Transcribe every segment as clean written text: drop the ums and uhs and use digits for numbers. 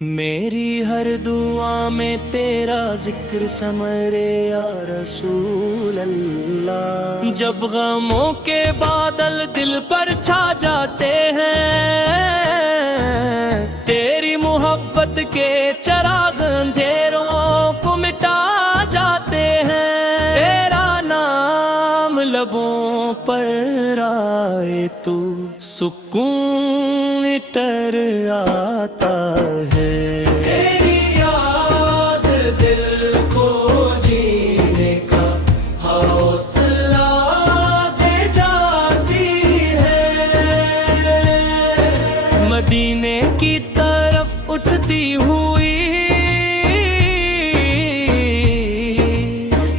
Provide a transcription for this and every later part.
میری ہر دعا میں تیرا ذکر سمرے یا رسول اللہ۔ جب غموں کے بادل دل پر چھا جاتے ہیں، تیری محبت کے چراغ اندھیروں کو مٹا جاتے ہیں۔ تیرا نام لبوں پر آئے تو سکون ٹر آتا ہے۔ تیری یاد دل کو جینے کا حوصلہ دے جاتی ہے۔ مدینے کی طرف اٹھتی ہوئی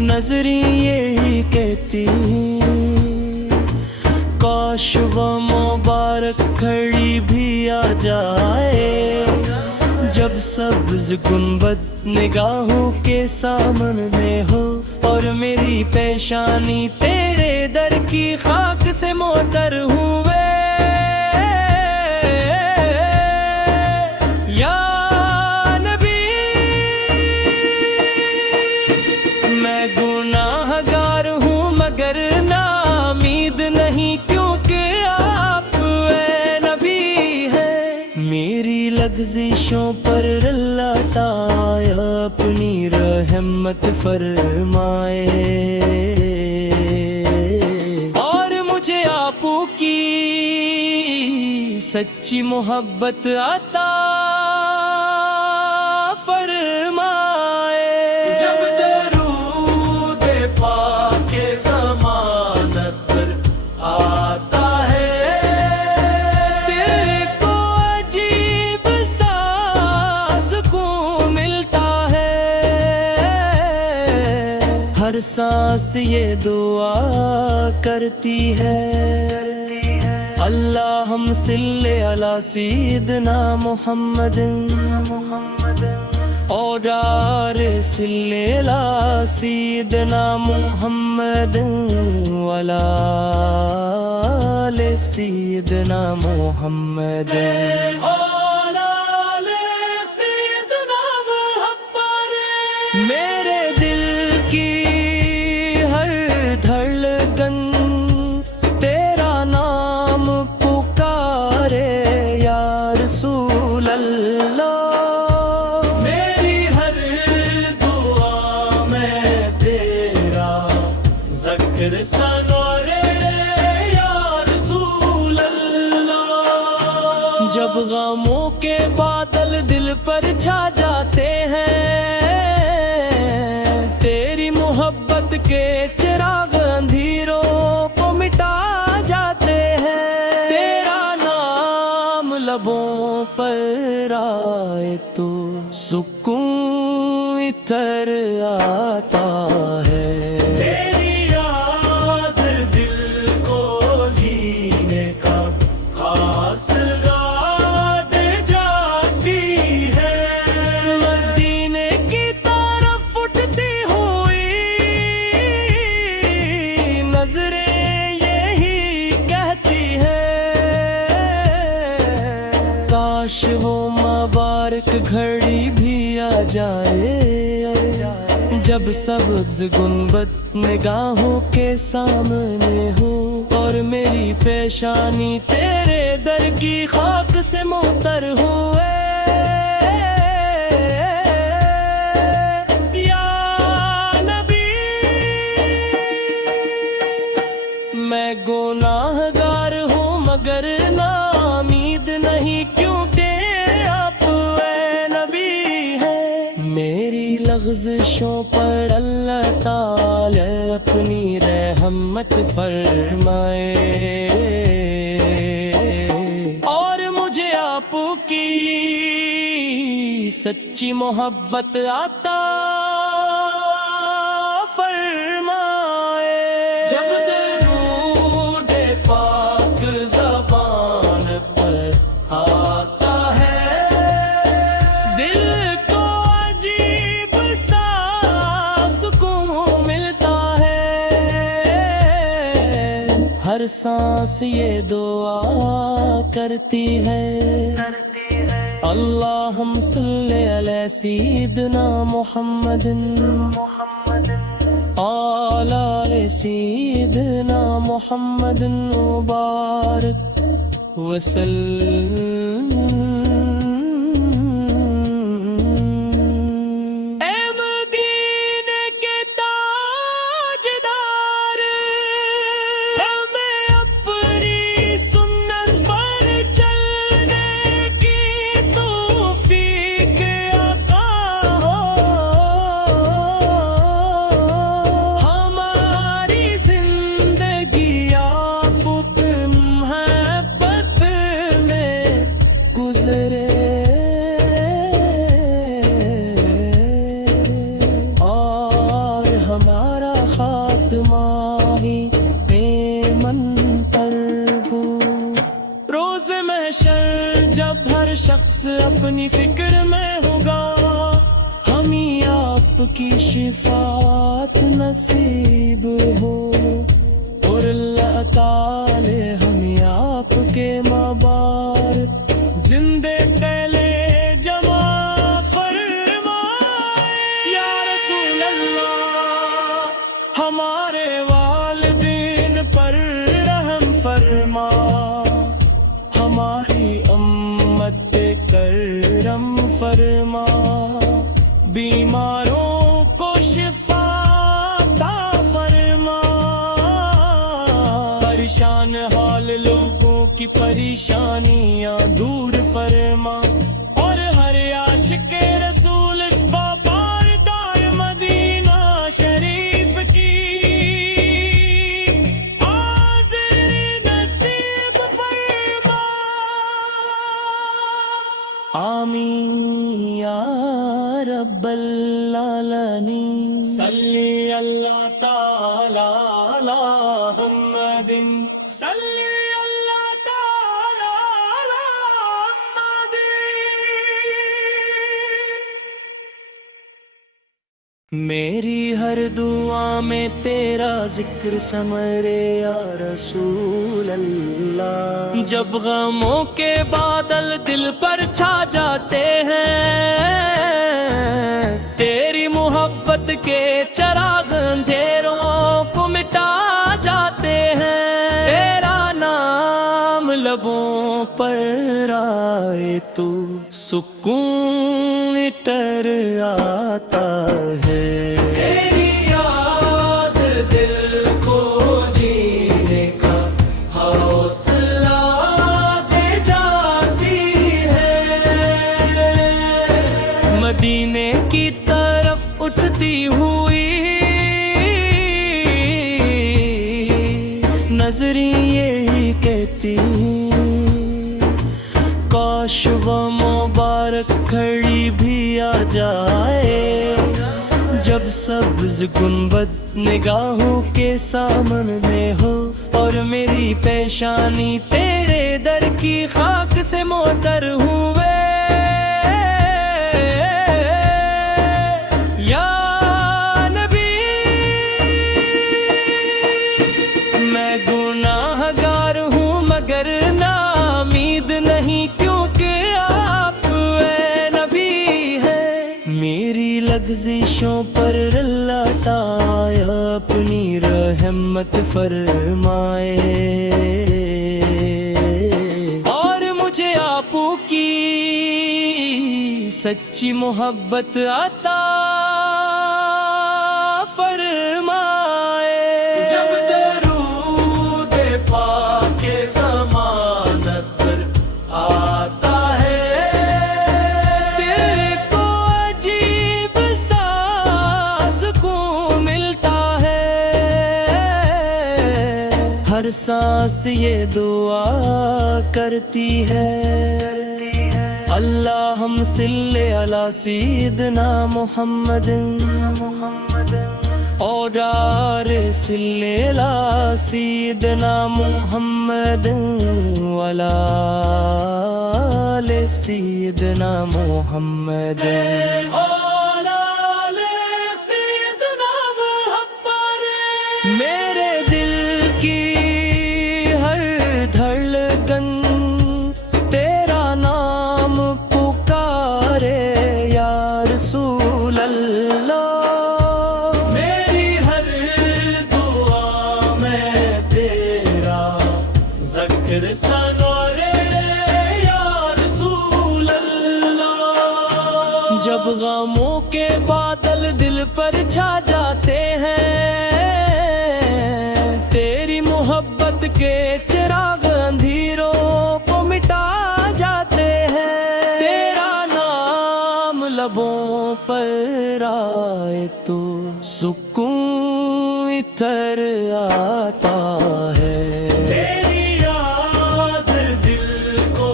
نظریں یہی کہتی، کاش وہ مبارک گھڑی بھی آ جائے، جب سبز گنبد نگاہوں کے سامنے ہو اور میری پیشانی تیرے در کی خاک سے معطر ہوئے۔ یا نبی، میں گناہ گار ہوں مگر نامید نہیں، کیونکہ آپ اے نبی ہے۔ میری لغزشوں پر اللہ تعالی اپنی رحمت فرمائے، اور مجھے آپ کی سچی محبت عطا فرمائے۔ جب درود پاک ضمانت پر آتا ہے، تیرے کو عجیب سا سکون ملتا ہے۔ ہر سانس یہ دعا کرتی ہے، اللہم صلی علی سیدنا محمد اور صلی علی سیدنا محمد وعلی آل سیدنا محمد۔ میرے دل کی ہر دھڑکن تیرا نام پکارے یا رسول اللہ۔ میری ہر دعا میں تیرا ذکر سنورے یا رسول اللہ۔ جب غموں کے بادل دل پر چھا جاتے ہیں، تیری محبت کے چراغ اندھیروں کو مٹا جاتے ہیں۔ تیرا نام لبوں پر آئے تو سکون اتر آتا ہے۔ تیری یاد دل کو جینے کا حوصلہ دے جاتی ہے۔ مدینے کی طرف اٹھتی ہوئی نظریں یہی کہتی ہے، کاش وہ مبارک گھڑی بھی آ جائے، جب سبز گنبد نگاہوں کے سامنے ہو اور میری پیشانی تیرے در کی خاک سے معطر ہوئے۔ یا نبی، میں گناہ گار ہوں مگر نامید نہیں، کیونکہ آپ اے نبی ہے۔ میری لغزشوں پر اللہ تعالی اپنی رحمت فرمائے، اور مجھے آپ کی سچی محبت عطا فرمائے۔ جب درود پاک زبان پر آتا ہے، دل کو عجیب سا سکون ملتا ہے۔ ہر سانس یہ دعا کرتی ہے، اللہم صلی علی سیدنا محمد آل سیدنا محمد مبارک وسلم۔ اے مدینے کے تاجدار، ہمیں اپنی سنت پر چلنے کی توفیق عطا ہو، ہماری زندگی آپ کی محبت میں گزرے، اور ہمارا خاتمہ ہی ایمن پر ہو۔ روز محشر جب ہر شخص اپنی فکر میں ہوگا، ہمیں آپ کی شفاعت نصیب ہو، اور اللہ تعالی ہمیں آپ کے مبارک زندے پہلے جمع فرمائے۔ یا رسول اللہ، ہمارے والدین پر رحم فرما، ہماری امت پہ کرم فرما، بیماروں کو شفا عطا فرما، پریشان حال لوگوں کی پریشانیاں دور فرما، اور ہر عاشق رسول اس باردار مدینہ شریف کی حاضری نصیب فرما۔ آمین یا رب العالمین۔ صلی اللہ تعالی علی محمد، صلی اللہ تعالی علی محمد۔ میری ہر دعا میں تیرا ذکر سمرے یا رسول اللہ، جب غموں کے بادل دل پر چھا جاتے ہیں، تیری محبت کے چراغ اندھیروں کو مٹا جاتے ہیں، تیرا نام لبوں پر آئے تو سکون ٹر آتا ہے، تیری یاد دل کو جینے کا حوصلہ دے جاتی ہے، مدینے کی طرف اٹھتی ہوئی نظریں یہی کہتی، کاش وہ مبارک گھڑی بھی آ جائے، جب سبز گنبد نگاہوں کے سامنے ہو، اور میری پیشانی تیرے در کی خاک سے معطر ہوئے۔ یا نبی، میں گناہ گار ہوں مگر نامید نہیں، کیونکہ آپ اے نبی ہے، میری لغزشوں پر اللہ تعالی اپنی رحمت فرمائے، اور مجھے آپ کی سچی محبت عطا فرمائے۔ جب درود پاک ضمانت پر آتا ہے، دل کو عجیب سا سکون ملتا ہے، ہر سانس یہ دعا کرتی ہے، اللہم صلی علی سیدنا محمد اور صلی علی سیدنا محمد وعلی آل سیدنا محمد۔ میرے دل کی ہر دھڑکن تیرا نام جب غموں کے بادل دل پر چھا جاتے ہیں، تیری محبت کے چراغ اندھیروں کو مٹا جاتے ہیں، تیرا نام لبوں پر آئے تو سکون اتر آتا ہے، تیری یاد دل کو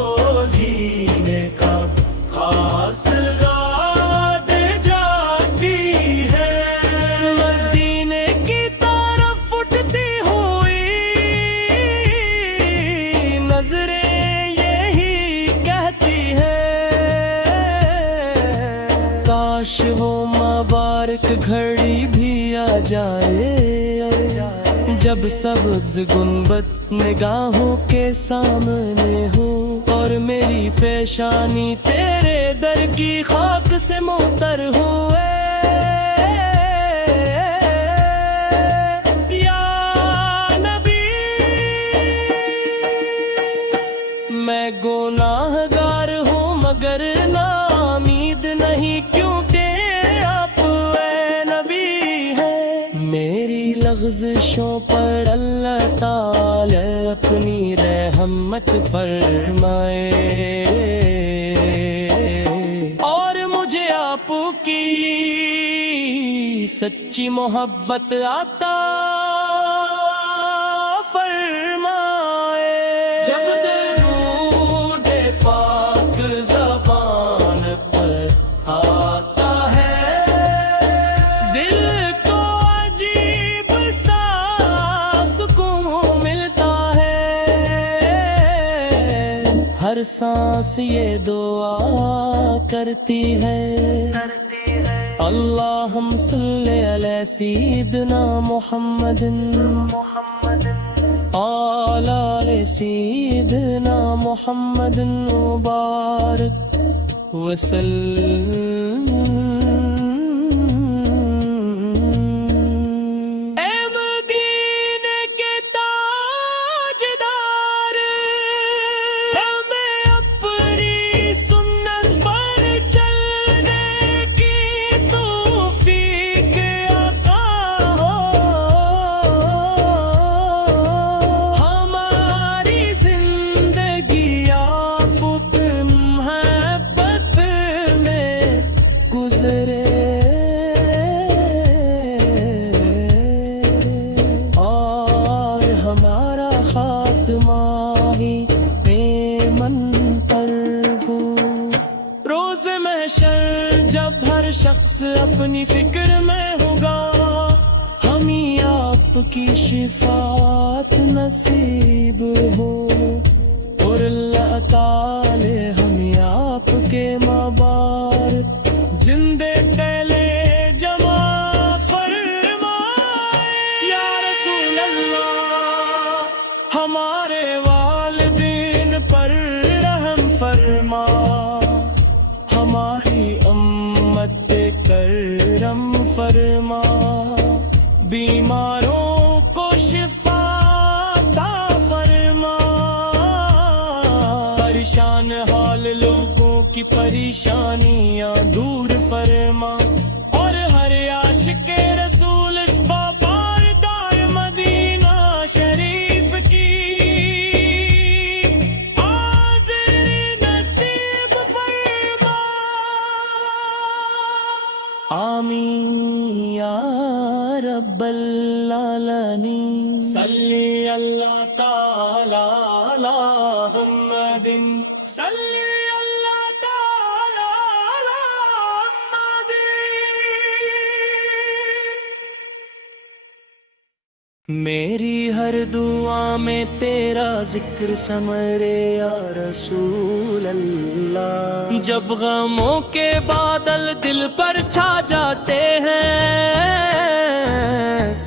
جینے کا خاص راہ دے جاتی ہے، مدینے کی طرف اٹھتی ہوئی نظریں یہی کہتی ہے، کاش وہ مبارک گھڑی بھی آ جائے جب سبز گنبد نگاہوں کے سامنے ہو اور میری پیشانی تیرے در کی خاک سے معطر ہوئے، یا نبی میں گناہ گار ہوں مگر ناامید نہیں، کیونکہ آپ اے نبی ہے، میری لغزشوں پر اللہ تعالی اپنی رحمت فرمائے اور مجھے آپ کی سچی محبت عطا فرمائے، جب درود پاک زبان پر آتا ہے، دل کو عجیب سا سکون ملتا ہے، ہر سانس یہ دعا کرتی ہے، اللہم صلی علی سیدنا محمد آل سیدنا محمد مبارک وسلم۔ اے مدینے کے تاجدار، ہمیں اپنی سنت پر چلنے کی توفیق عطا ہو، ہماری زندگی آپ کی محبت میں گزرے اور ہمارا خاتمہ ہی ایمن پر ہو، روز محشر جب ہر شخص اپنی فکر میں ہوگا، ہمیں آپ کی شفاعت نصیب ہو اور اللہ تعالی ہمیں آپ کے مبارک زندے پہلے جمع فرمائے، یا رسول اللہ ہمارے والدین پر رحم فرما، ہماری امت پہ کرم فرما، بیماروں کو شفا عطا فرما، پریشان حال لوگوں کی پریشانیاں دور فرما، اور ہر عاشق رسول اس بابار دار مدینہ شریف کی حاضری نصیب فرما، آمین یا رب العالمین، صلی اللہ تعالی علی محمد، صلی اللہ تعالی علی محمد۔ میری ہر دعا میں تیرا ذکر سمرے یا رسول اللہ، جب غموں کے بادل دل پر چھا جاتے ہیں،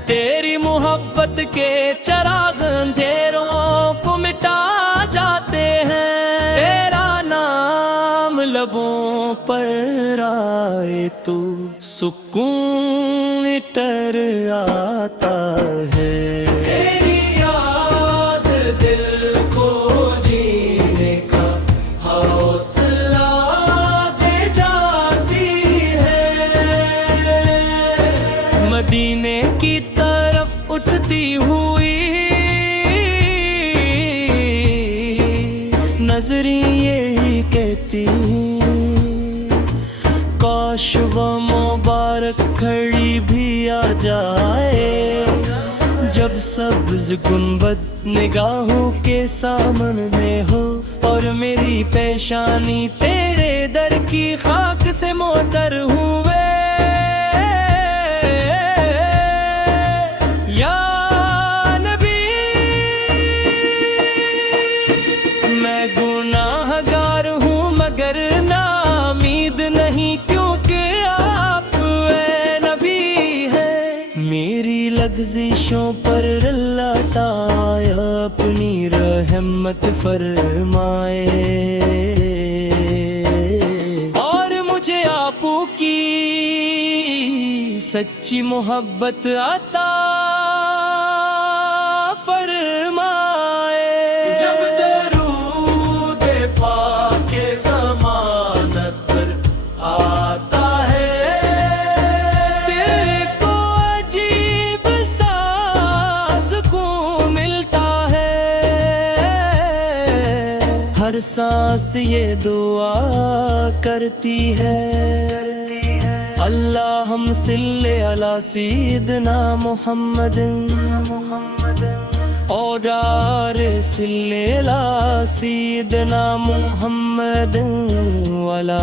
تیری محبت کے چراغ اندھیروں کو مٹا جاتے ہیں، تیرا نام لبوں پر آئے تو سکون اتر آتا ہے، تیری یاد دل کو جینے کا حوصلہ دے جاتی ڈوبتی ہوئی نظریں یہی کہتی، کاش وہ مبارک گھڑی بھی آ جائے جب سبز گنبد نگاہوں کے سامنے ہو اور میری پیشانی تیرے در کی خاک سے معطر ہوئے۔ یا نبی میں گناہ گار ہوں مگر نامید نہیں، کیونکہ آپ اے نبی ہے۔ میری لغزشوں پر اللہ تعالی اپنی رحمت فرمائے اور مجھے آپ کی سچی محبت عطا فرمائے۔ جب درود پاک ضمانت پر آتا ہے، تیرے کو عجیب سا سکون ملتا ہے، ہر سانس یہ دعا کرتی ہے، اللہم صلی علی سیدنا محمد اور صلی علی سیدنا محمد وعلی